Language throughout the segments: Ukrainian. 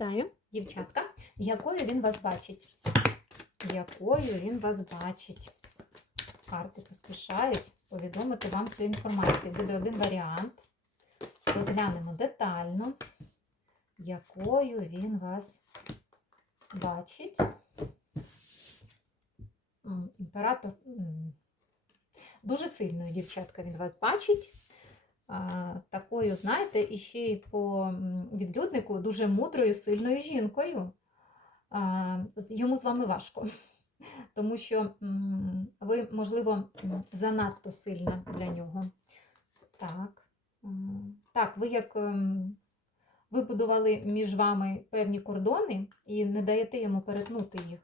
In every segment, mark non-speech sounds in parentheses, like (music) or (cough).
Вітаю, дівчатка. Якою він вас бачить? Якою він вас бачить? Карти поспішають повідомити вам цю інформацію. Буде один варіант. Розглянемо детально, якою він вас бачить. Імператор. Дуже сильною дівчатка він вас бачить. Такою, знаєте, і ще й по відлюднику дуже мудрою, сильною жінкою. Йому з вами важко, (laughs) тому що ви, можливо, занадто сильна для нього. Так, так, ви як ем, вибудували між вами певні кордони і не даєте йому перетнути їх.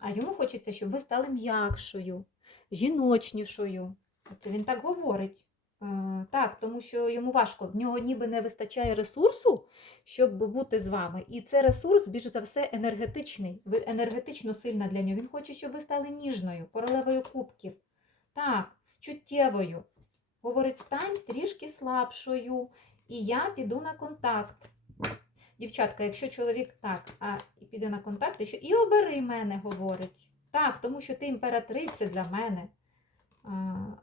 А йому хочеться, щоб ви стали м'якшою, жіночнішою. Це він так говорить. Е, Так, тому що йому важко, в нього ніби не вистачає ресурсу, щоб бути з вами. І це ресурс, більш за все, енергетичний. Ви енергетично сильна для нього. Він хоче, щоб ви стали ніжною, королевою кубків. Так, чуттєвою. Говорить, стань трішки слабшою, і я піду на контакт. Дівчатка, якщо чоловік так, а піде на контакт, і що і обери мене, говорить. Так, тому що ти імператриця для мене.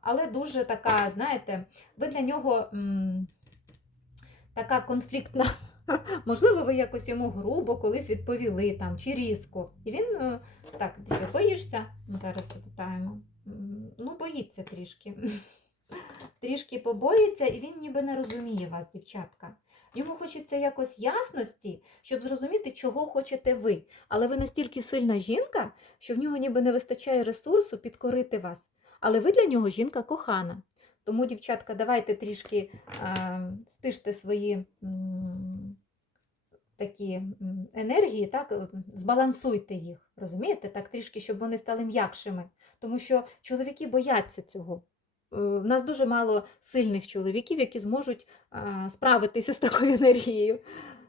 Але дуже така, знаєте, ви для нього м, така конфліктна. (laughs) Можливо, ви якось йому грубо колись відповіли там, чи різко. І він е, так, ти що боїшся? Зараз запитаємо. Ну, боїться трішки. (laughs) Трішки побоїться, і він ніби не розуміє вас, дівчатка. Йому хочеться якось ясності, щоб зрозуміти, чого хочете ви. Але ви настільки сильна жінка, що в нього ніби не вистачає ресурсу підкорити вас. Але ви для нього жінка кохана. Тому, дівчатка, давайте трішки е, стиште свої такі енергії, так, е, збалансуйте їх, розумієте? Так, трішки, щоб вони стали м'якшими. Тому що чоловіки бояться цього. Е, В нас дуже мало сильних чоловіків, які зможуть е, справитися з такою енергією.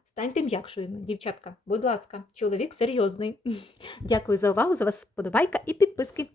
Станьте м'якшою, дівчатка, будь ласка, чоловік серйозний. (laughs) Дякую за увагу, за вас вподобайка і підписки.